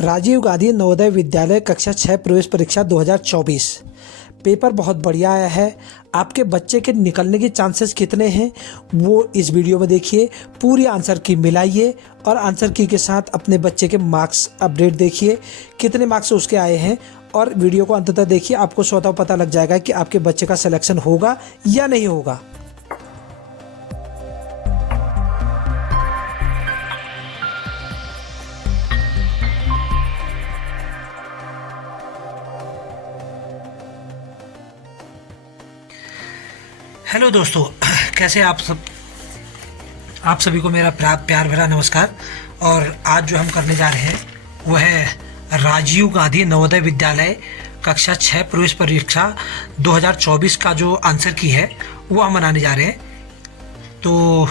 राजीव गांधी नवोदय विद्यालय कक्षा 6 प्रवेश परीक्षा 2024 पेपर बहुत बढ़िया आया है। आपके बच्चे के निकलने के चांसेस कितने हैं वो इस वीडियो में देखिए। पूरी आंसर की मिलाइए और आंसर की के साथ अपने बच्चे के मार्क्स अपडेट देखिए, कितने मार्क्स उसके आए हैं, और वीडियो को अंत तक देखिए। आपको स्वतः पता लग जाएगा कि आपके बच्चे का सिलेक्शन होगा या नहीं होगा। हेलो दोस्तों, कैसे आप सब? आप सभी को मेरा प्यार भरा नमस्कार। और आज जो हम करने जा रहे हैं वो है राजीव गांधी नवोदय विद्यालय कक्षा 6 प्रवेश परीक्षा 2024 का जो आंसर की है वो हम बनाने जा रहे हैं। तो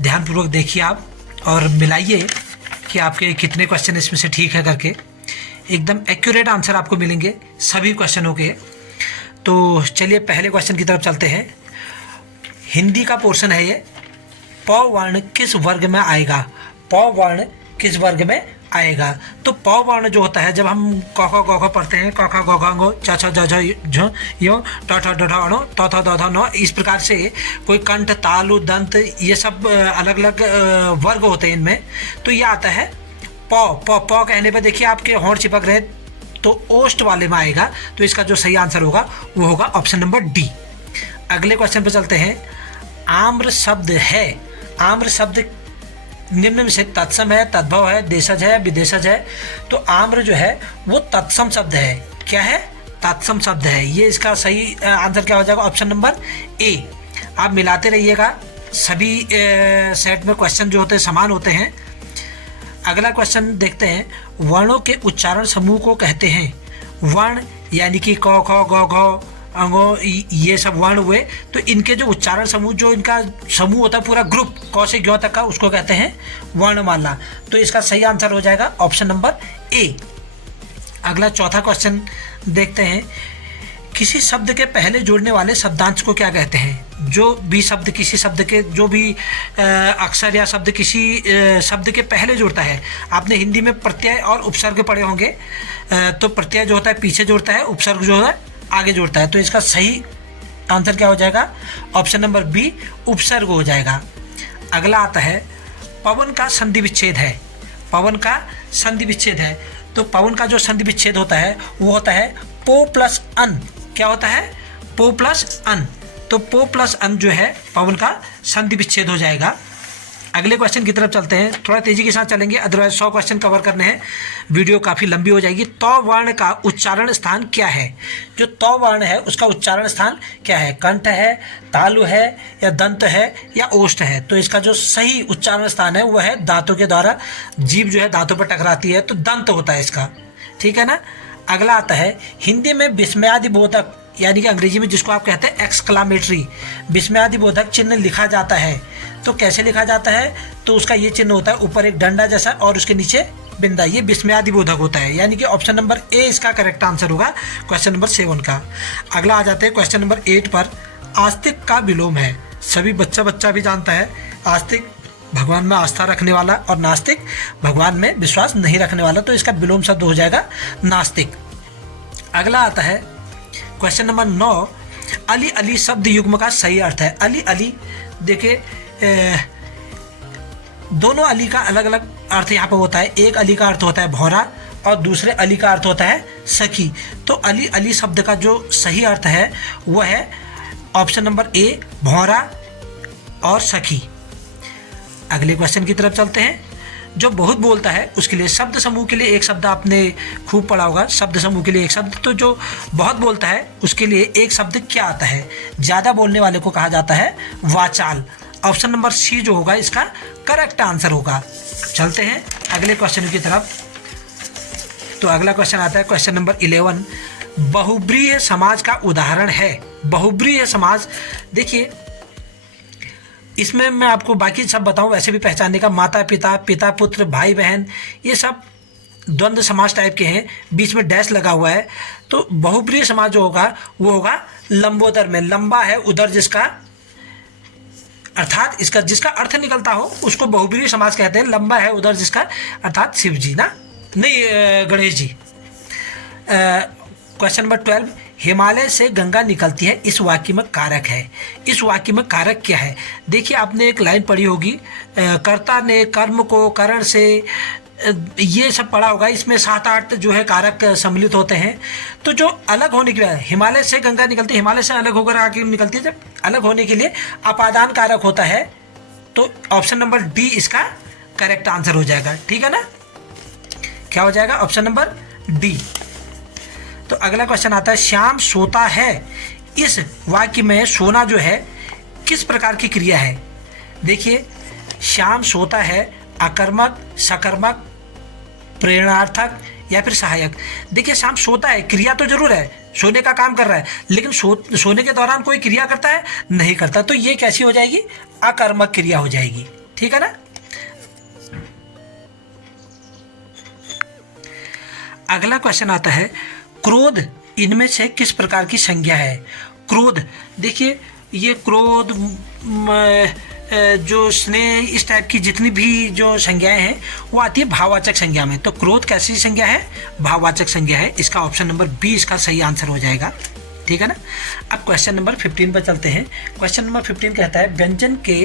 ध्यानपूर्वक देखिए आप और मिलाइए कि आपके कितने क्वेश्चन इसमें से ठीक है करके। एकदम एक्यूरेट आंसर आपको मिलेंगे सभी क्वेश्चनों के। तो चलिए पहले क्वेश्चन की तरफ चलते हैं। हिंदी का पोर्शन है ये। प वर्ण किस वर्ग में आएगा? प वर्ण किस वर्ग में आएगा? तो प वर्ण जो होता है, जब हम क ख ग घ पढ़ते हैं, क ख ग घ ङ छ छ ज झ झ यो ट ठ ड ढ ण त थ द ध न, इस प्रकार से कोई कंठ, तालु, दंत, ये सब अलग अलग वर्ग होते हैं इनमें। तो ये आता है प प प कहने पर देखिए आपके होंठ चिपक रहे, तो ओष्ठ वाले में आएगा। तो इसका जो सही आंसर होगा वो होगा ऑप्शन नंबर डी। अगले क्वेश्चन पे चलते हैं। आम्र शब्द है, आम्र शब्द निम्न में से तत्सम है, तद्भव है, देशज है, विदेशज है? तो आम्र जो है वो तत्सम शब्द है। क्या है? तत्सम शब्द है। ये इसका सही आंसर क्या हो जाएगा? Option number A. आप मिलाते रहिएगा, सभी सेट में क्वेश्चन जो होते हैं समान होते हैं। अगला क्वेश्चन देखते हैं। वर्णों के उच्चारण समूह को कहते हैं। वर्ण यानी कि क ख ग घ अंगो, ये सब वर्ण हुए। तो इनके जो उच्चारण समूह, जो इनका समूह होता है पूरा ग्रुप क से ज्ञ तक का, उसको कहते हैं वर्णमाला। तो इसका सही आंसर हो जाएगा ऑप्शन नंबर ए। अगला चौथा क्वेश्चन देखते हैं। किसी शब्द के पहले जोड़ने वाले शब्दांश को क्या कहते हैं? जो भी शब्द किसी शब्द के, जो भी अक्षर या शब्द किसी शब्द के पहले जोड़ता है। आपने हिंदी में प्रत्यय और उपसर्ग पढ़े होंगे। तो प्रत्यय जो होता है पीछे जोड़ता है, उपसर्ग जो है आगे जोड़ता है। तो इसका सही आंसर क्या हो जाएगा? ऑप्शन नंबर बी, उपसर्ग हो जाएगा। अगला आता है। पवन का संधि विच्छेद है। पवन का संधि विच्छेद है। तो पवन का जो संधि विच्छेद होता है वो होता है पो प्लस अन। क्या होता है? पो प्लस अन। तो पो प्लस अन जो है पवन का संधि विच्छेद हो जाएगा। अगले क्वेश्चन की तरफ चलते हैं। थोड़ा तेजी के साथ चलेंगे, अदरवाइज 100 क्वेश्चन कवर करने हैं, वीडियो काफ़ी लंबी हो जाएगी। त वर्ण का उच्चारण स्थान क्या है? जो त वर्ण है उसका उच्चारण स्थान क्या है? कंठ है, तालु है, या दंत है, या ओष्ठ है? तो इसका जो सही उच्चारण स्थान है वह है दांतों के द्वारा, जीभ जो है दांतों पर टकराती है, तो दंत होता है इसका। ठीक है ना। अगला आता है। हिंदी में विस्मयादिबोधक, यानी कि अंग्रेजी में जिसको आप कहते हैं एक्सक्लामेटरी, विस्मयादिबोधक चिन्ह लिखा जाता है। तो कैसे लिखा जाता है? तो उसका ये चिन्ह होता है ऊपर एक डंडा जैसा और उसके नीचे बिंदा। ये विस्मयादिबोधक होता है, यानी कि ऑप्शन नंबर ए इसका करेक्ट आंसर होगा क्वेश्चन नंबर 7 का। अगला आ जाते हैं क्वेश्चन नंबर 8 पर। आस्तिक का विलोम है। सभी बच्चा भी जानता है। आस्तिक भगवान में आस्था रखने वाला, और नास्तिक भगवान में विश्वास नहीं रखने वाला। तो इसका विलोम शब्द हो जाएगा नास्तिक। अगला आता है क्वेश्चन नंबर 9। अली अली शब्द युग्म का सही अर्थ है। अली अली, देखिए दोनों अली का अलग अलग अर्थ यहाँ पर होता है। एक अली का अर्थ होता है भौरा और दूसरे अली का अर्थ होता है सखी। तो अली अली शब्द का जो सही अर्थ है वह है ऑप्शन नंबर ए, भौरा और सखी। अगले क्वेश्चन की तरफ चलते हैं। जो बहुत बोलता है उसके लिए शब्द समूह के लिए एक शब्द आपने खूब पढ़ा होगा। शब्द समूह के लिए एक शब्द, तो जो बहुत बोलता है उसके लिए एक शब्द क्या आता है? ज़्यादा बोलने वाले को कहा जाता है वाचाल। ऑप्शन नंबर सी जो होगा इसका करेक्ट आंसर होगा। चलते हैं अगले क्वेश्चन की तरफ। तो अगला क्वेश्चन आता है क्वेश्चन नंबर 11। बहुब्रीय समाज का उदाहरण है। बहुब्रीय समाज, देखिए इसमें मैं आपको बाकी सब बताऊं वैसे भी पहचानने का। माता पिता, पिता पुत्र, भाई बहन, ये सब द्वंद्व समाज टाइप के हैं, बीच में डैश लगा हुआ है। तो बहुब्रीय समाज जो होगा वो होगा लंबोदर में। लंबा है उदर जिसका, अर्थात इसका जिसका अर्थ निकलता हो उसको बहुब्रीहि समाज कहते हैं। लंबा है उधर जिसका, अर्थात शिव जी ना। नहीं गणेश जी। क्वेश्चन नंबर 12, हिमालय से गंगा निकलती है, इस वाक्य में कारक है। इस वाक्य में कारक क्या है? देखिए आपने एक लाइन पढ़ी होगी, कर्ता ने कर्म को करण से, ये सब पढ़ा होगा। इसमें 7-8 जो है कारक सम्मिलित होते हैं। तो जो अलग होने के लिए हिमालय से गंगा निकलती है, हिमालय से अलग होकर आगे निकलती है, जब अलग होने के लिए अपादान कारक होता है। तो ऑप्शन नंबर डी इसका करेक्ट आंसर हो जाएगा। ठीक है ना, क्या हो जाएगा? Option number D. तो अगला क्वेश्चन आता है, श्याम सोता है, इस वाक्य में सोना जो है किस प्रकार की क्रिया है? देखिए श्याम सोता है आकर्मक, सकर्मक, प्रेरणार्थक या फिर सहायक। देखिए श्याम सोता है, क्रिया तो जरूर है, सोने का काम कर रहा है, लेकिन सोने के दौरान कोई क्रिया करता है? नहीं करता। तो ये कैसी हो जाएगी? अकर्मक क्रिया हो जाएगी। ठीक है ना। अगला क्वेश्चन आता है, क्रोध इनमें से किस प्रकार की संज्ञा है? क्रोध, देखिए ये क्रोध, जो स्नेह, इस टाइप की जितनी भी जो संज्ञाएं हैं वो आती है भाववाचक संज्ञा में। तो क्रोध कैसी संज्ञा है? भाववाचक संज्ञा है। इसका ऑप्शन नंबर बी इसका सही आंसर हो जाएगा। ठीक है ना। अब क्वेश्चन नंबर 15 पर चलते हैं। क्वेश्चन नंबर 15 कहता है, व्यंजन के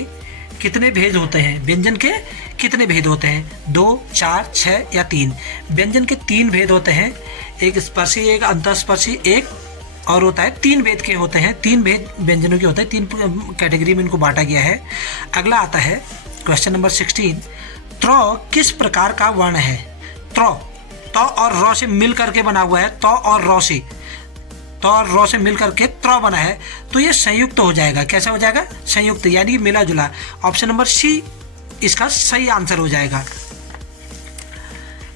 कितने भेद होते हैं? व्यंजन के कितने भेद होते हैं? 2, 4, 6 या 3? व्यंजन के 3 भेद होते हैं, एक स्पर्शी, एक अंतःस्पर्शी, एक और होता है 3 भेद के होते हैं। 3 भेद व्यंजनों के होते हैं, 3 कैटेगरी में इनको बांटा गया है। अगला आता है क्वेश्चन नंबर 16, त्र किस प्रकार का वर्ण है? त्र, त और र से मिल करके बना हुआ है। त और र से, त और र से मिल करके त्र बना है, तो ये संयुक्त हो जाएगा। कैसा हो जाएगा? संयुक्त, यानी कि मिला जुला। ऑप्शन नंबर सी इसका सही आंसर हो जाएगा।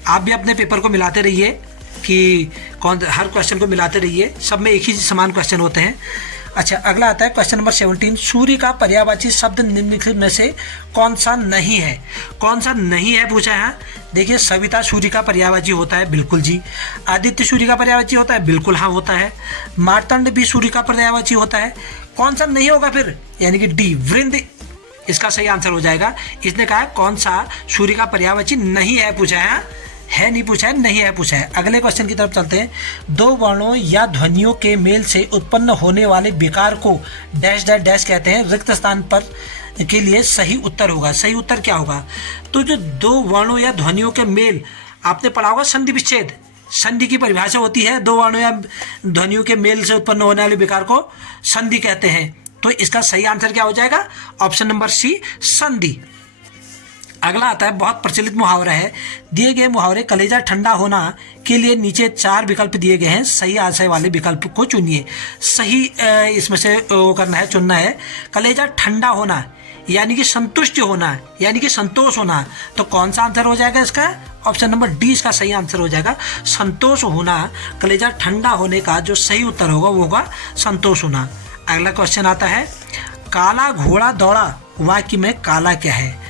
आप भी अपने पेपर को मिलाते रहिए कि हर क्वेश्चन को मिलाते रहिए, सब में एक ही समान क्वेश्चन होते हैं। अच्छा, अगला आता है क्वेश्चन नंबर 17, सूर्य का पर्यायवाची शब्द निम्नलिखित में से कौन सा नहीं है? कौन सा नहीं है पूछा है। देखिए सविता सूर्य का पर्यायवाची होता है, बिल्कुल जी। आदित्य सूर्य का पर्यायवाची होता है, बिल्कुल हाँ होता है। मार्तंड भी सूर्य का पर्यायवाची होता है। कौन सा नहीं होगा फिर? यानी कि डी, वृंद इसका सही आंसर हो जाएगा। इसने कहा कौन सा सूर्य का पर्यायवाची नहीं है पूछा है नहीं पूछा है, नहीं है पूछा है। अगले क्वेश्चन की तरफ चलते हैं। 2 वर्णों या ध्वनियों के मेल से उत्पन्न होने वाले विकार को डैश डैश डैश कहते हैं। रिक्त स्थान पर के लिए सही उत्तर होगा। सही उत्तर क्या होगा? तो जो 2 वर्णों या ध्वनियों के मेल, आपने पढ़ा होगा संधि विच्छेद। संधि की परिभाषा होती है, 2 वर्णों या ध्वनियों के मेल से उत्पन्न होने वाले विकार को संधि कहते हैं। तो इसका सही आंसर क्या हो जाएगा? ऑप्शन नंबर सी, संधि। अगला आता है, बहुत प्रचलित मुहावरा है। दिए गए मुहावरे कलेजा ठंडा होना के लिए नीचे 4 विकल्प दिए गए हैं, सही आशय वाले विकल्प को चुनिए। सही इसमें से वो करना है, चुनना है। कलेजा ठंडा होना यानी कि संतुष्ट होना, यानी कि संतोष होना। तो कौन सा आंसर हो जाएगा इसका? ऑप्शन नंबर डी इसका सही आंसर हो जाएगा। संतोष होना, कलेजा ठंडा होने का जो सही उत्तर होगा वो होगा संतोष होना। अगला क्वेश्चन आता है, काला घोड़ा दौड़ा वाक्य में काला क्या है?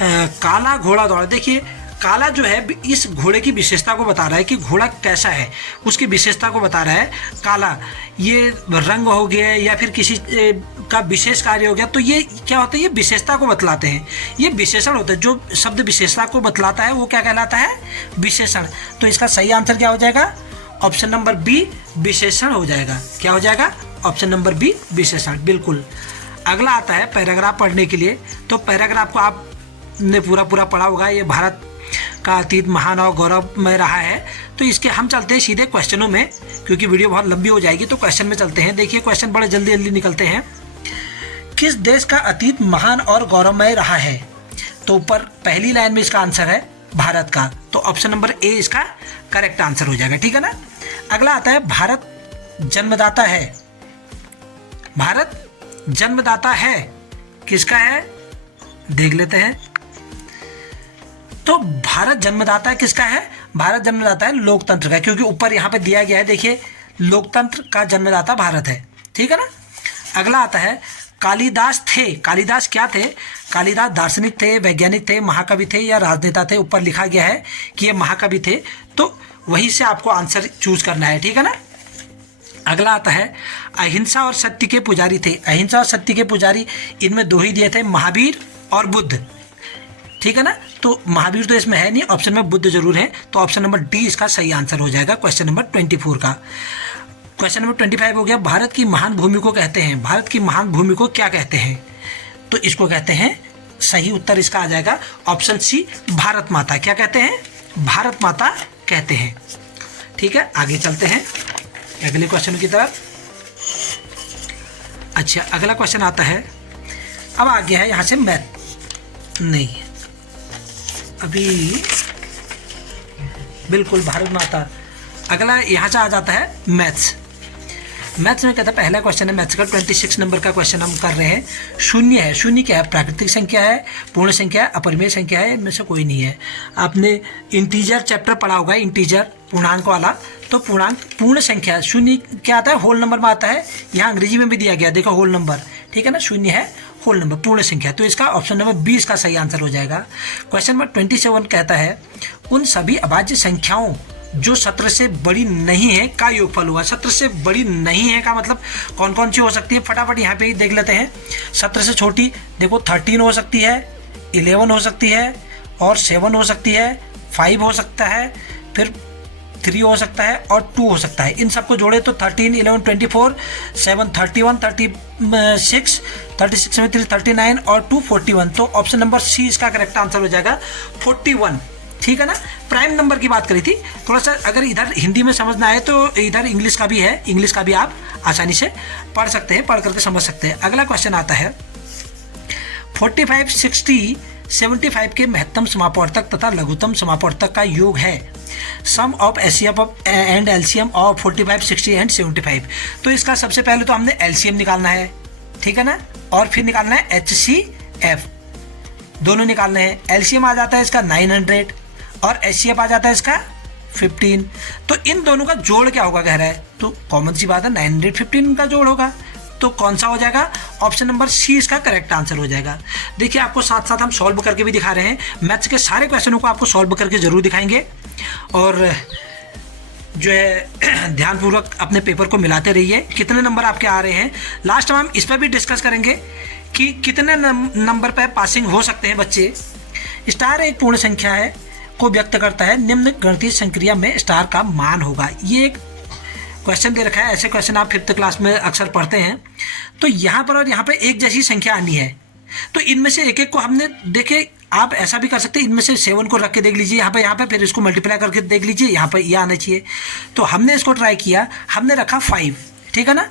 काला घोड़ा दौड़ा, देखिए काला जो है इस घोड़े की विशेषता को बता रहा है कि घोड़ा कैसा है, उसकी विशेषता को बता रहा है। काला ये रंग हो गया या फिर किसी का विशेष कार्य हो गया, तो ये क्या होता है? ये विशेषता को बतलाते हैं, ये विशेषण होता है। जो शब्द विशेषता को बतलाता है वो क्या कहलाता है? विशेषण। तो इसका सही आंसर क्या हो जाएगा? ऑप्शन नंबर बी, विशेषण हो जाएगा। क्या हो जाएगा? ऑप्शन नंबर बी, विशेषण, बिल्कुल। अगला आता है पैराग्राफ पढ़ने के लिए। तो पैराग्राफ को आपने पूरा पढ़ा होगा। ये भारत का अतीत महान और गौरवमय रहा है। तो इसके हम चलते हैं सीधे क्वेश्चनों में, क्योंकि वीडियो बहुत लंबी हो जाएगी। तो क्वेश्चन में चलते हैं। देखिए क्वेश्चन बड़े जल्दी जल्दी निकलते हैं। किस देश का अतीत महान और गौरवमय रहा है? तो ऊपर पहली लाइन में इसका आंसर है भारत का। तो ऑप्शन नंबर ए इसका करेक्ट आंसर हो जाएगा। ठीक है ना। अगला आता है, भारत जन्मदाता है। भारत जन्मदाता है किसका है? देख लेते हैं। तो भारत जन्मदाता किसका है? भारत जन्मदाता है लोकतंत्र का, क्योंकि ऊपर यहाँ पे दिया गया है। देखिए लोकतंत्र का जन्मदाता भारत है। ठीक है ना। अगला आता है, कालिदास थे। कालिदास क्या थे? कालिदास दार्शनिक थे, वैज्ञानिक थे, महाकवि थे या राजनेता थे? ऊपर लिखा गया है कि ये महाकवि थे, तो वहीं से आपको आंसर चूज करना है। ठीक है ना। अगला आता है, अहिंसा और सत्य के पुजारी थे। अहिंसा और सत्य के पुजारी, इनमें 2 ही दिए थे, महावीर और बुद्ध। ठीक है ना। तो महावीर तो इसमें है नहीं, ऑप्शन में बुद्ध जरूर है, तो ऑप्शन नंबर डी इसका सही आंसर हो जाएगा क्वेश्चन नंबर 24 का। क्वेश्चन नंबर 25 हो गया, भारत की महान भूमि को कहते हैं, भारत की महान भूमि को क्या कहते हैं? तो इसको कहते हैं, सही उत्तर इसका आ जाएगा ऑप्शन सी, भारत माता। क्या कहते हैं? भारत माता कहते हैं। ठीक है, आगे चलते हैं अगले क्वेश्चन की तरफ। अच्छा, अगला क्वेश्चन आता है, अब आ गया है यहाँ से मैथ, नहीं अभी बिल्कुल भारत माता, अगला यहाँ से आ जाता है मैथ्स। मैथ्स में कहता है, पहला क्वेश्चन है मैथ्स का 26 नंबर का क्वेश्चन हम कर रहे हैं। शून्य है, शून्य क्या है? प्राकृतिक संख्या है, पूर्ण संख्या है, अपरिमेय संख्या है, इनमें से कोई नहीं है। आपने इंटीजर चैप्टर पढ़ा होगा, इंटीजर पूर्णांक वाला, तो पूर्णांक पूर्ण संख्या, शून्य क्या आता है? होल नंबर में आता है। यहाँ अंग्रेजी में भी दिया गया, देखो होल नंबर, ठीक है ना, शून्य है होल नंबर, पूर्ण संख्या, तो इसका ऑप्शन नंबर 20 का सही आंसर हो जाएगा। क्वेश्चन नंबर 27 कहता है, उन सभी अभाज्य संख्याओं जो 17 से बड़ी नहीं है का योगफल हुआ। 17 से बड़ी नहीं है का मतलब कौन कौन सी हो सकती है? फटाफट यहाँ पे ही देख लेते हैं। 17 से छोटी देखो 13 हो सकती है, 11 हो सकती है, और 7 हो सकती है, 5 हो सकता है, फिर 3 हो सकता है, और 2 हो सकता है। इन सबको जोड़े तो 13, 11, 24, 7, 31, 36, 36 में 3, 39 और 2, 41। तो ऑप्शन नंबर सी इसका करेक्ट आंसर हो जाएगा 41। ठीक है ना। प्राइम नंबर की बात करी थी, थोड़ा सा अगर इधर हिंदी में समझना है तो इधर इंग्लिश का भी है, इंग्लिश का भी आप आसानी से पढ़ सकते हैं, पढ़ करके समझ सकते हैं। अगला क्वेश्चन आता है, 45, 60, 75 के महत्तम समापवर्तक तथा लघुत्तम समापवर्तक का योग है। Sum of HCF and LCM of 45, 60 and 75। तो इसका सबसे पहले तो हमने एलसीएम निकालना है, ठीक है ना, और फिर निकालना है एचसीएफ, दोनों निकालने हैं। एलसीएम आ जाता है इसका 900 और एचसीएफ आ जाता है इसका 15। तो इन दोनों का जोड़ क्या होगा कह रहा है, तो कॉमन सी बात है 915 का जोड़ होगा, तो कौन सा हो जाएगा? ऑप्शन नंबर सी इसका करेक्ट आंसर हो जाएगा। देखिए, आपको साथ साथ हम सॉल्व करके भी दिखा रहे हैं, मैथ्स के सारे क्वेश्चनों को आपको सॉल्व करके जरूर दिखाएंगे, और जो है ध्यानपूर्वक अपने पेपर को मिलाते रहिए। कितने नंबर आपके आ रहे हैं, लास्ट में हम इस पर भी डिस्कस करेंगे कि कितने नंबर पर पासिंग हो सकते हैं बच्चे। स्टार एक पूर्ण संख्या है को व्यक्त करता है, निम्न गणितीय संक्रिया में स्टार का मान होगा। ये एक क्वेश्चन दे रखा है, ऐसे क्वेश्चन आप 5th क्लास में अक्सर पढ़ते हैं। तो यहाँ पर और यहाँ पर एक जैसी संख्या आनी है, तो इनमें से एक एक को हमने देखे, आप ऐसा भी कर सकते हैं, इनमें से 7 को रख के देख लीजिए यहाँ पे, फिर इसको मल्टीप्लाई करके देख लीजिए, यहाँ पर यह आना चाहिए। तो हमने इसको ट्राई किया, हमने रखा 5, ठीक है ना,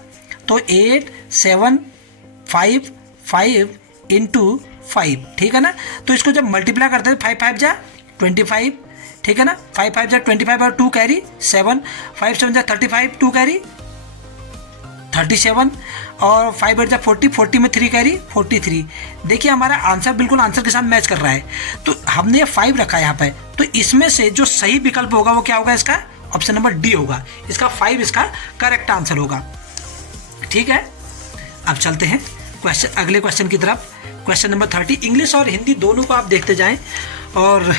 तो 8, 7, 5, 5 इंटू 5, ठीक है ना। तो इसको जब मल्टीप्लाई करते हैं 5 5 जा 25, ठीक है ना, 5 5 जा 25 और 2 कैरी 7, 5 7 जा 35, 2 कैरी 37, और 5 8 जा 40, 40 में 3 कैरी 43। देखिए हमारा आंसर बिल्कुल आंसर के साथ मैच कर रहा है। तो हमने 5 रखा है यहाँ पे, तो इसमें से जो सही विकल्प होगा वो क्या होगा? इसका ऑप्शन नंबर डी होगा, इसका 5 इसका करेक्ट आंसर होगा। ठीक है, अब चलते हैं अगले क्वेश्चन की तरफ। क्वेश्चन नंबर 30, इंग्लिश और हिंदी दोनों को आप देखते जाएं, और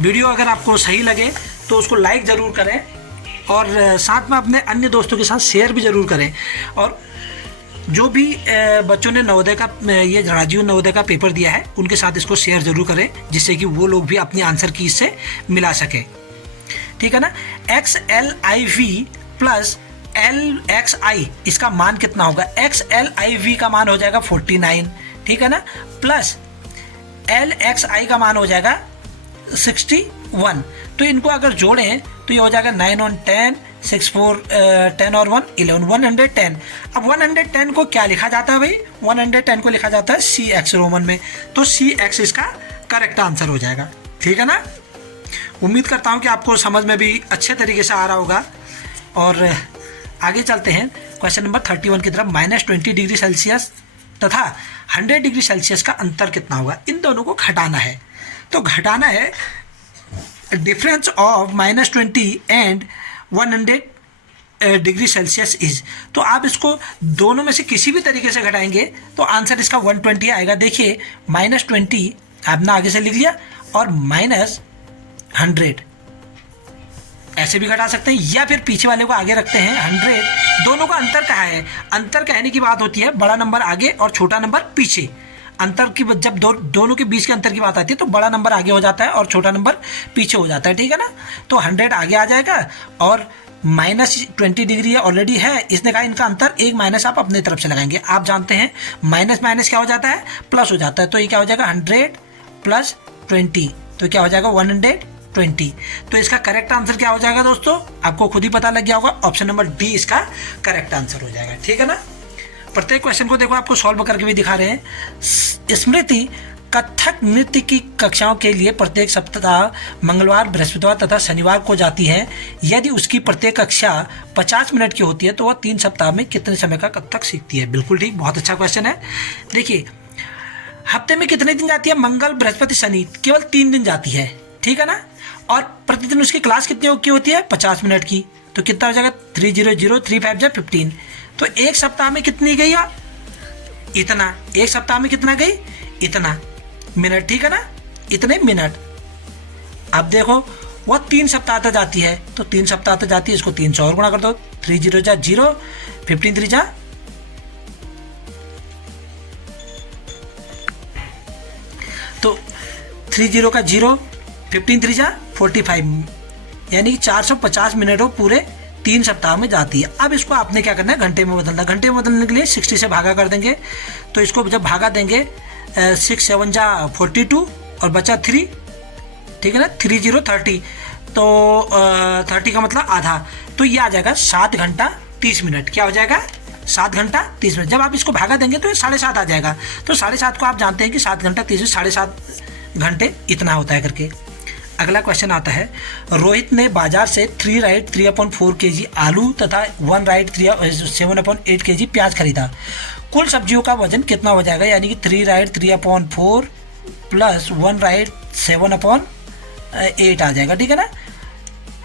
वीडियो अगर आपको सही लगे तो उसको लाइक ज़रूर करें, और साथ में अपने अन्य दोस्तों के साथ शेयर भी ज़रूर करें। और जो भी बच्चों ने नवोदय का ये राजीव नवोदय का पेपर दिया है उनके साथ इसको शेयर ज़रूर करें, जिससे कि वो लोग भी अपनी आंसर की इससे मिला सकें। ठीक है ना। XLIV प्लस LXI, इसका मान कितना होगा? XLIV का मान हो जाएगा 49, ठीक है ना, प्लस LXI का मान हो जाएगा 61। तो इनको अगर जोड़ें तो ये हो जाएगा 9 और 10, 6 4 10 और 1 11, 110। अब 110 को क्या लिखा जाता है भाई? 110 को लिखा जाता है CX रोमन में, तो CX इसका करेक्ट आंसर हो जाएगा। ठीक है ना। उम्मीद करता हूँ कि आपको समझ में भी अच्छे तरीके से आ रहा होगा। और आगे चलते हैं क्वेश्चन नंबर 31 की तरफ। -20 डिग्री सेल्सियस तथा 100 डिग्री सेल्सियस का अंतर कितना होगा? इन दोनों को घटाना है, तो घटाना है difference of -20 and 100 degree Celsius is. तो आप इसको दोनों में से किसी भी तरीके से घटाएंगे तो आंसर इसका 120 आएगा। देखिए -20 आपने आगे से लिख लिया, और -100 ऐसे भी घटा सकते हैं, या फिर पीछे वाले को आगे रखते हैं 100। दोनों का अंतर कहाँ है? अंतर कहने की बात होती है बड़ा नंबर आगे और छोटा नंबर पीछे। अंतर की जब दोनों के बीच के अंतर की बात आती है तो बड़ा नंबर आगे हो जाता है और छोटा नंबर पीछे हो जाता है, ठीक है ना। तो 100 आगे आ जाएगा और -20 डिग्री ऑलरेडी है, इसने कहा इनका अंतर एक माइनस आप अपनी तरफ से लगाएंगे। आप जानते हैं माइनस माइनस क्या हो जाता है, प्लस हो जाता है। तो ये क्या हो जाएगा 100 + 20, तो क्या हो जाएगा 120। तो इसका करेक्ट आंसर क्या हो जाएगा दोस्तों, आपको खुद ही पता लग गया होगा, ऑप्शन नंबर डी इसका करेक्ट आंसर हो जाएगा, ठीक है ना। प्रत्येक क्वेश्चन को देखो आपको सॉल्व करके भी दिखा रहे हैं। स्मृति कथक नृत्य की कक्षाओं के लिए प्रत्येक सप्ताह मंगलवार, बृहस्पतिवार तथा शनिवार को जाती है। यदि उसकी प्रत्येक कक्षा 50 मिनट की होती है तो वह 3 सप्ताह में कितने समय का कथक सीखती है। बिल्कुल ठीक, बहुत अच्छा क्वेश्चन है। देखिए हफ्ते में कितने दिन जाती है, मंगल, बृहस्पति, शनि, केवल 3 दिन जाती है, ठीक है ना। और प्रतिदिन उसकी क्लास कितनी की होती है, 50 मिनट की। तो कितना हो जाएगा 300, 3 5 जा 15। तो एक सप्ताह में कितनी गई यार, इतना। एक सप्ताह में कितना गई, इतना मिनट, ठीक है ना, इतने मिनट। अब देखो वह 3 सप्ताह तक जाती है, तो 3 सप्ताह तक जाती है, इसको 3 से और गुणा कर दो, 3 0 जा 0, 15 3 जा, तो 3 0 का 0, 15 3 जा 45, यानी कि 450 मिनट वो पूरे 3 सप्ताह में जाती है। अब इसको आपने क्या करना है, घंटे में बदलना। घंटे में बदलने के लिए 60 से भागा कर देंगे, तो इसको जब भागा देंगे 6 7 जा 42 और बचा 3, ठीक है ना, 3 0 30, तो 30 का मतलब आधा, तो ये आ जाएगा 7 घंटा 30 मिनट। क्या हो जाएगा 7 घंटा 30 मिनट। जब आप इसको भागा देंगे तो ये 7.5 आ जाएगा। तो 7.5 को आप जानते हैं कि 7 घंटा 30 मिनट 7.5 घंटे इतना होता है करके। अगला क्वेश्चन आता है, रोहित ने बाजार से 3 राइट 3/4 kg आलू तथा 1 राइट 7/8 kg प्याज खरीदा। कुल सब्जियों का वजन कितना हो जाएगा, यानी कि 3 राइट 3/4 + 1 राइट 7/8 आ जाएगा, ठीक है ना।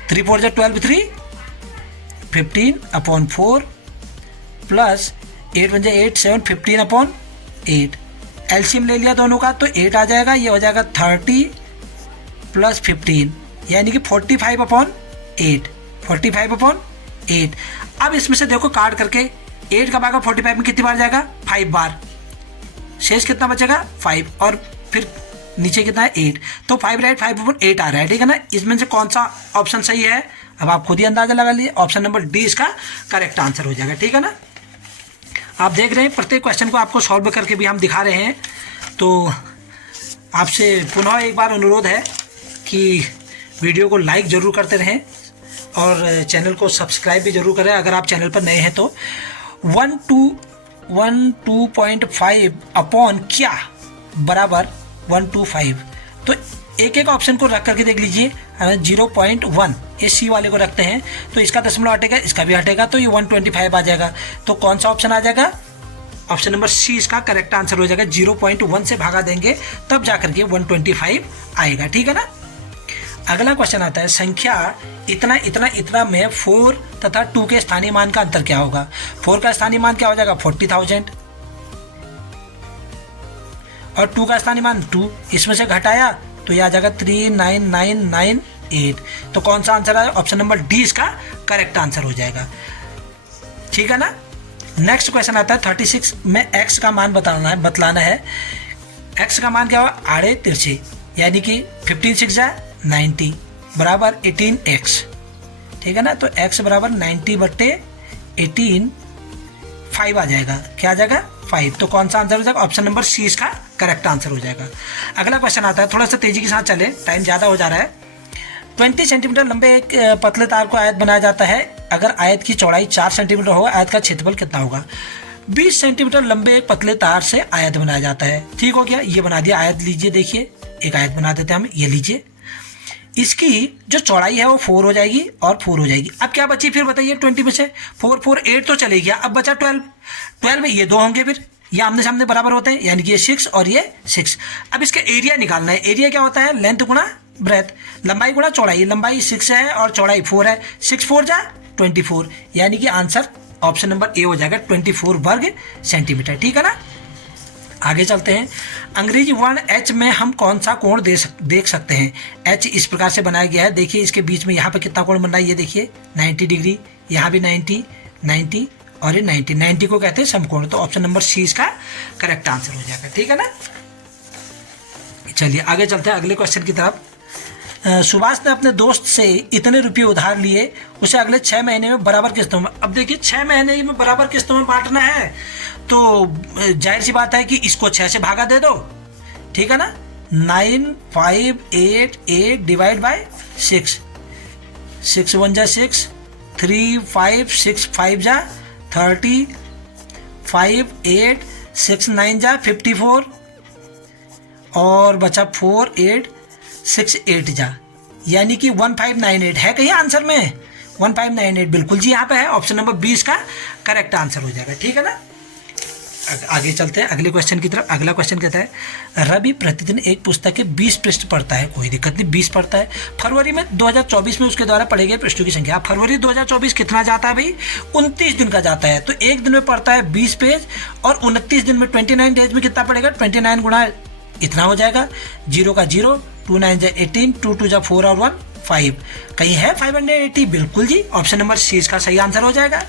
3 4 12, 3 15/4 + 8 1 8 7 15/8। एलसीएम ले लिया दोनों का तो 8 आ जाएगा, ये हो जाएगा 30 + 15, यानी कि 45/8, 45/8। अब इसमें से देखो काट करके 8 का भागा 45 में कितनी बार जाएगा, 5 बार। शेष कितना बचेगा 5, और फिर नीचे कितना है 8, तो 5 राइट 5/8 आ रहा है, ठीक है ना। इसमें से कौन सा ऑप्शन सही है, अब आप खुद ही अंदाजा लगा लीजिए। ऑप्शन नंबर डी इसका करेक्ट आंसर हो जाएगा, ठीक है ना। आप देख रहे हैं प्रत्येक क्वेश्चन को आपको सॉल्व करके भी हम दिखा रहे हैं। तो आपसे पुनः एक बार अनुरोध है कि वीडियो को लाइक ज़रूर करते रहें और चैनल को सब्सक्राइब भी ज़रूर करें अगर आप चैनल पर नए हैं तो। 1/2.5 अपॉन क्या बराबर 1/5, तो एक एक ऑप्शन को रख करके देख लीजिए। 0.1 ये सी वाले को रखते हैं तो इसका दशमलव हटेगा, इसका भी हटेगा, तो ये 125 आ जाएगा। तो कौन सा ऑप्शन आ जाएगा, ऑप्शन नंबर सी इसका करेक्ट आंसर हो जाएगा। 0.1 से भागा देंगे तब जाकर के 125 आएगा, ठीक है ना। अगला क्वेश्चन आता है, संख्या इतना इतना इतना में 4 तथा 2 के स्थानीय मान का अंतर क्या होगा। 4 का स्थानीय मान क्या हो जाएगा 40,000 और 2 का स्थानीय मान 2, इसमें से घटाया तो यह आ जाएगा 39998। तो कौन सा आंसर है, ऑप्शन नंबर डी इसका करेक्ट आंसर हो जाएगा, ठीक है ना। नेक्स्ट क्वेश्चन आता है 36 में x का मान बतलाना है। x का मान क्या होगा, आड़े तिरछे, यानी कि 15 6 जा 90 बराबर 18x, ठीक है ना। तो x बराबर 90/18 5 आ जाएगा, क्या आ जाएगा 5। तो कौन सा आंसर हो जाएगा, ऑप्शन नंबर सी इसका करेक्ट आंसर हो जाएगा। अगला क्वेश्चन आता है, थोड़ा सा तेजी के साथ चले, टाइम ज़्यादा हो जा रहा है। 20 सेंटीमीटर लंबे एक पतले तार को आयत बनाया जाता है। अगर आयत की चौड़ाई 4 सेंटीमीटर हो, आयत का क्षेत्रफल कितना होगा। 20 सेंटीमीटर लंबे एक पतले तार से आयत बनाया जाता है, ठीक हो गया, ये बना दिया आयत। लीजिए देखिए एक आयत बना देते हैं हम, ये लीजिए। इसकी जो चौड़ाई है वो 4 हो जाएगी और 4 हो जाएगी। अब क्या बची फिर बताइए, 20 में से 4 4 8 तो चले गया, अब बचा 12 में ये 2 होंगे, फिर ये आमने सामने बराबर होते हैं, यानी कि ये 6 और ये 6। अब इसका एरिया निकालना है। एरिया क्या होता है, लेंथ गुणा ब्रेथ, लंबाई गुणा चौड़ाई। लंबाई 6 है और चौड़ाई 4 है, 6 4 जा 24, यानी कि आंसर ऑप्शन नंबर ए हो जाएगा 24 वर्ग सेंटीमीटर, ठीक है ना। आगे चलते हैं। अंग्रेजी वर्ण एच में हम कौन सा कोण देख सकते हैं। एच इस प्रकार से बनाया गया है, देखिए इसके बीच में यहाँ पे कितना कोण बन रहा है, ये देखिए 90 डिग्री, यहाँ भी 90 90 और ये 90, 90 को कहते हैं समकोण। तो ऑप्शन नंबर सी इसका करेक्ट आंसर हो जाएगा, ठीक है ना। चलिए आगे चलते हैं अगले क्वेश्चन की तरफ। सुभाष ने अपने दोस्त से इतने रुपये उधार लिए, उसे अगले 6 महीने में बराबर किस्तों में। अब देखिए 6 महीने में बराबर किस्तों में बांटना है, तो जाहिर सी बात है कि इसको 6 से भागा दे दो, ठीक है ना। 9, 5, 8, 8 डिवाइड बाय 6, 6 1 जा 6, 3 5 6 5 जा 30, 5 8 6 9 जा 54 और बचा 4 8 6 8 जा, यानी कि 1598 है कहीं आंसर में। 1598 बिल्कुल जी यहाँ पे है, ऑप्शन नंबर 20 का करेक्ट आंसर हो जाएगा, ठीक है ना। आगे चलते हैं अगले क्वेश्चन की तरफ। अगला क्वेश्चन कहता है रवि प्रतिदिन एक पुस्तक के 20 पृष्ठ पढ़ता है। कोई दिक्कत नहीं, 20 पढ़ता है। फरवरी में 2024 में उसके द्वारा पढ़े गए पृष्ठों की संख्या। फरवरी 2024 कितना जाता है भाई? 29 दिन का जाता है, तो एक दिन में पढ़ता है 20 पेज और 29 दिन में 29 डेज में कितना पड़ेगा? 29 गुणा इतना हो जाएगा, 0 का 0, 2 9 जा 18, 2 2 जा 4 और 1 5। कहीं है 580? बिल्कुल जी, ऑप्शन नंबर सी इसका सही आंसर हो जाएगा।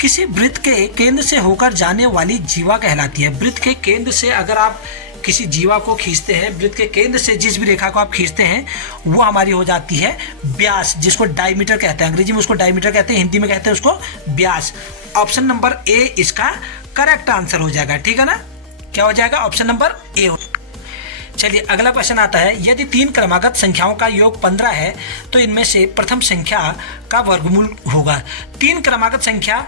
किसी वृत्त के केंद्र से होकर जाने वाली जीवा कहलाती है। वृत्त के केंद्र से अगर आप किसी जीवा को खींचते हैं, वृत्त के केंद्र से जिस भी रेखा को आप खींचते हैं वो हमारी हो जाती है व्यास, जिसको डायमीटर कहते हैं। अंग्रेजी में उसको डायमीटर कहते हैं, हिंदी में कहते हैं उसको व्यास। ऑप्शन नंबर ए इसका करेक्ट आंसर हो जाएगा, ठीक है ना। क्या हो जाएगा? Option number A. चलिए अगला क्वेश्चन आता है, यदि 3 क्रमागत संख्याओं का योग 15 है तो इनमें से प्रथम संख्या का वर्गमूल होगा। 3 क्रमागत संख्या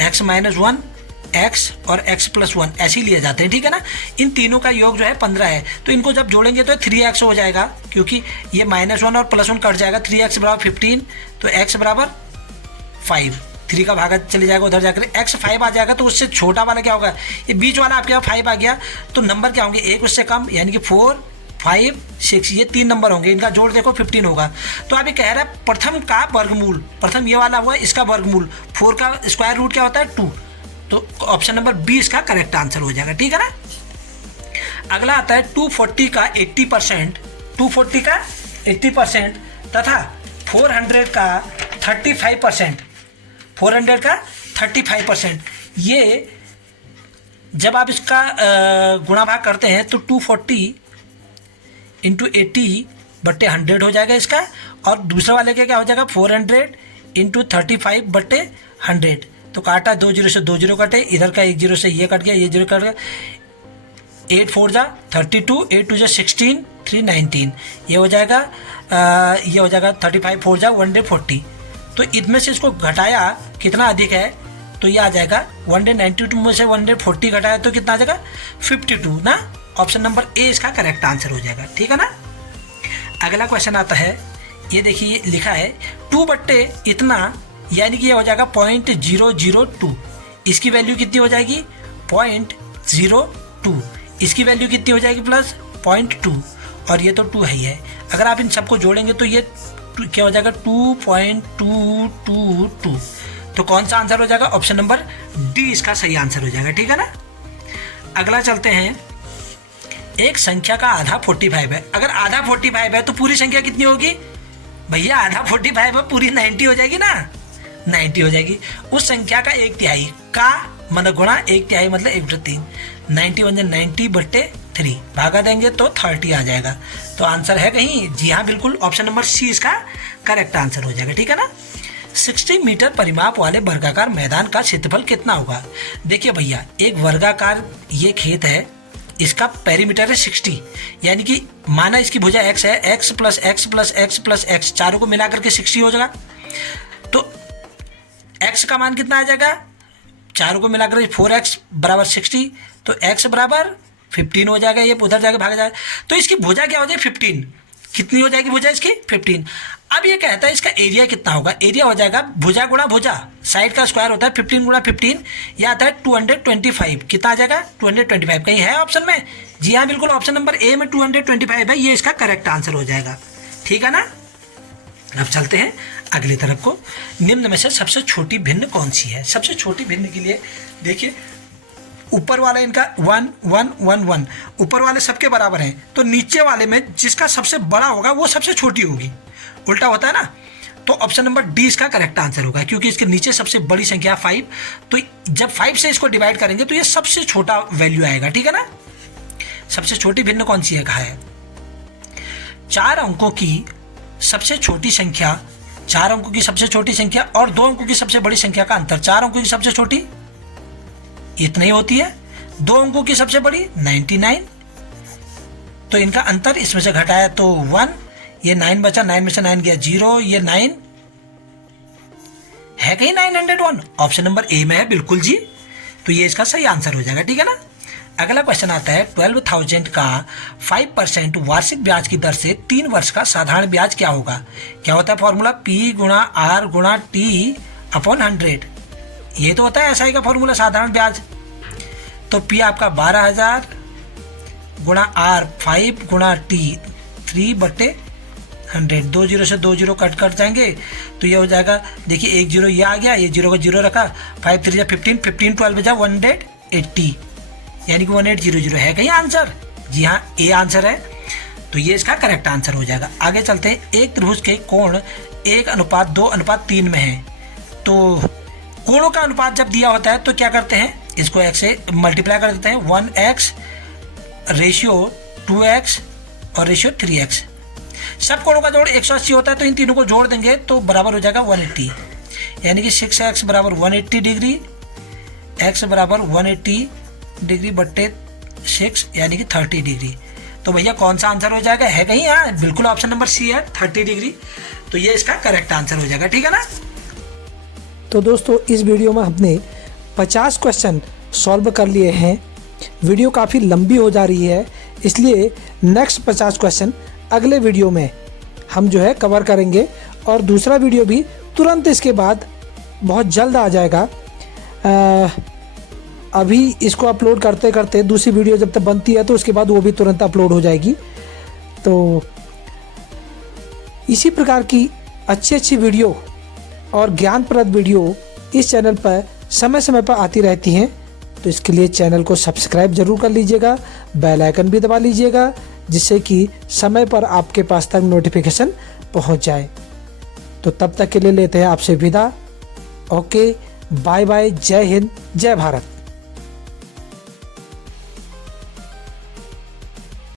x-1, x और x+1 ऐसे ही लिए जाते हैं, ठीक है ना। इन तीनों का योग जो है 15 है, तो इनको जब जोड़ेंगे तो 3x हो जाएगा, क्योंकि ये -1 और +1 कट जाएगा। 3x बराबर 15, तो x बराबर 5, 3 का भागा चले जाएगा उधर जाकर, x 5 आ जाएगा। तो उससे छोटा वाला क्या होगा? ये बीच वाला आपके यहाँ 5 आ गया, तो नंबर क्या होंगे? एक उससे कम, यानी कि 4 5 6, ये 3 नंबर होंगे। इनका जोड़ देखो 15 होगा। तो अभी कह रहा है प्रथम का वर्गमूल, प्रथम ये वाला हुआ, इसका वर्गमूल 4 का स्क्वायर रूट क्या होता है? 2। तो ऑप्शन नंबर 20 का करेक्ट आंसर हो जाएगा, ठीक है ना। अगला आता है 240 का 80%, 240 का 80% तथा 400 का 35%, 400 का 35%। ये जब आप इसका गुणा भाग करते हैं तो 240 इंटू 80/100 हो जाएगा इसका, और दूसरे वाले का क्या हो जाएगा? 400 इंटू 35/100। तो काटा 2 0 से 2 0 कटे, इधर का 1 0 से ये कट गया, ये 0 कट गया। 8 4 जा 32, 8 2 जा 16, 3 19, ये हो जाएगा 35 4 जा 140। तो इसमें से इसको घटाया कितना अधिक है? तो ये आ जाएगा 192 में से 140 घटाया तो कितना आ जाएगा? 52 ना। ऑप्शन नंबर ए इसका करेक्ट आंसर हो जाएगा, ठीक है ना। अगला क्वेश्चन आता है, ये देखिए लिखा है 2 बट्टे इतना, यानी कि ये हो जाएगा 0.002। इसकी वैल्यू कितनी हो जाएगी? 0.02। इसकी वैल्यू कितनी हो जाएगी? प्लस 0.2, और ये तो 2 है ही है। अगर आप इन सबको जोड़ेंगे तो ये क्या हो जाएगा? 2.222। तो कौन सा आंसर हो जाएगा? ऑप्शन नंबर डी इसका सही आंसर हो जाएगा, ठीक है ना। अगला चलते हैं, एक संख्या का आधा 45 है। अगर आधा 45 है तो पूरी संख्या कितनी होगी? भैया आधा 45 है, पूरी 90 हो जाएगी ना, 90 हो जाएगी। उस संख्या का 1/3 का मतलब गुणा 1/3 मतलब 1/3, 91 90/3 भागा देंगे तो 30 आ जाएगा। तो आंसर है कहीं? जी हाँ बिल्कुल, ऑप्शन नंबर सी इसका करेक्ट आंसर हो जाएगा, ठीक है ना। 60 मीटर परिमाप वाले वर्गाकार मैदान का क्षेत्रफल कितना होगा? देखिए भैया, एक वर्गाकार ये खेत है, इसका पेरीमीटर है 60, यानी कि माना इसकी भुजा x है, x plus x plus x plus x चारों को मिलाकर के 60 हो जाएगा। तो x का मान कितना आ जाएगा? चारों को मिलाकर 4x बराबर 60, तो x बराबर 15 हो जाएगा। ये उधर जाके भागा जाएगा, तो इसकी भुजा क्या हो जाएगी? 15। कितनी हो जाएगी भुजा इसकी? 15। अब ये कहता है इसका एरिया कितना होगा? एरिया हो जाएगा भुजा गुणा भुजा, साइड का स्क्वायर होता है 15 गुणा 15, यह आता है 225। कितना आ जाएगा? 225। कहीं है ऑप्शन में? जी हाँ बिल्कुल, ऑप्शन नंबर ए में 225 है, ये इसका करेक्ट आंसर हो जाएगा, ठीक है ना। अब चलते हैं अगली तरफ को। निम्न में से सबसे छोटी भिन्न कौन सी है? सबसे छोटी भिन्न के लिए देखिए, ऊपर वाला इनका 1 1 1 1, ऊपर वाले सबके बराबर हैं, तो नीचे वाले में जिसका सबसे बड़ा होगा वो सबसे छोटी होगी। उल्टा होता है ना, तो ऑप्शन नंबर डी इसका करेक्ट आंसर होगा, क्योंकि इसके नीचे सबसे बड़ी संख्या 5, तो जब 5 से इसको डिवाइड करेंगे तो ये सबसे छोटा वैल्यू आएगा, ठीक है ना। सबसे छोटी भिन्न कौन सी है, कहा है 4 अंकों की सबसे छोटी संख्या, 4 अंकों की सबसे छोटी संख्या और 2 अंकों की सबसे बड़ी संख्या का अंतर। 4 अंकों की सबसे छोटी इतनी होती है, 2 अंकों की सबसे बड़ी 99, तो इनका अंतर इसमें से घटाया तो 1, ये 9 बचा, 9 में से 9 गया 0, ये 9 है कहीं 901, ऑप्शन नंबर ए में है बिल्कुल जी, तो ये इसका सही आंसर हो जाएगा, ठीक है ना। अगला क्वेश्चन आता है 12,000 का 5% वार्षिक ब्याज की दर से 3 वर्ष का साधारण ब्याज क्या होगा। क्या होता है फॉर्मूला, P गुणा R गुणा T अपॉन 100, ये तो होता है SI का फॉर्मूला साधारण ब्याज। तो P आपका 12,000 गुणा R 5 गुणा T 3/100, 2 0 से 2 0 कट जाएंगे, तो ये हो जाएगा, देखिए 1 0 ये आ गया, ये 0 का 0 रखा, 5 3 15, 15 12 बजा 180, यानी कि 1800 है कहीं आंसर। जी हाँ, ए आंसर है, तो ये इसका करेक्ट आंसर हो जाएगा। आगे चलते हैं, एक त्रिभुज के कोण 1:2:3 में है, तो कोणों का अनुपात जब दिया होता है तो क्या करते हैं, इसको x से मल्टीप्लाई कर देते हैं, 1x रेशियो 2x और रेशियो 3x। सब कोणों का जोड़ 180 होता है, तो इन तीनों को जोड़ देंगे तो बराबर हो जाएगा 180, यानी कि 6x बराबर 180 डिग्री, x बराबर 180 डिग्री बट्टे 6 यानी कि 30 डिग्री। तो भैया कौन सा आंसर हो जाएगा, है कहीं यहाँ, बिल्कुल ऑप्शन नंबर सी है 30 डिग्री, तो ये इसका करेक्ट आंसर हो जाएगा, ठीक है ना। तो दोस्तों इस वीडियो में हमने 50 क्वेश्चन सॉल्व कर लिए हैं। वीडियो काफ़ी लंबी हो जा रही है, इसलिए नेक्स्ट 50 क्वेश्चन अगले वीडियो में हम जो है कवर करेंगे, और दूसरा वीडियो भी तुरंत इसके बाद बहुत जल्द आ जाएगा। अभी इसको अपलोड करते करते दूसरी वीडियो जब तक बनती है तो उसके बाद वो भी तुरंत अपलोड हो जाएगी। तो इसी प्रकार की अच्छी वीडियो और ज्ञानप्रद वीडियो इस चैनल पर समय समय पर आती रहती हैं, तो इसके लिए चैनल को सब्सक्राइब जरूर कर लीजिएगा, बेल आइकन भी दबा लीजिएगा, जिससे कि समय पर आपके पास तक नोटिफिकेशन पहुंच जाए। तो तब तक के लिए लेते हैं आपसे विदा। ओके, बाय बाय, जय हिंद, जय भारत।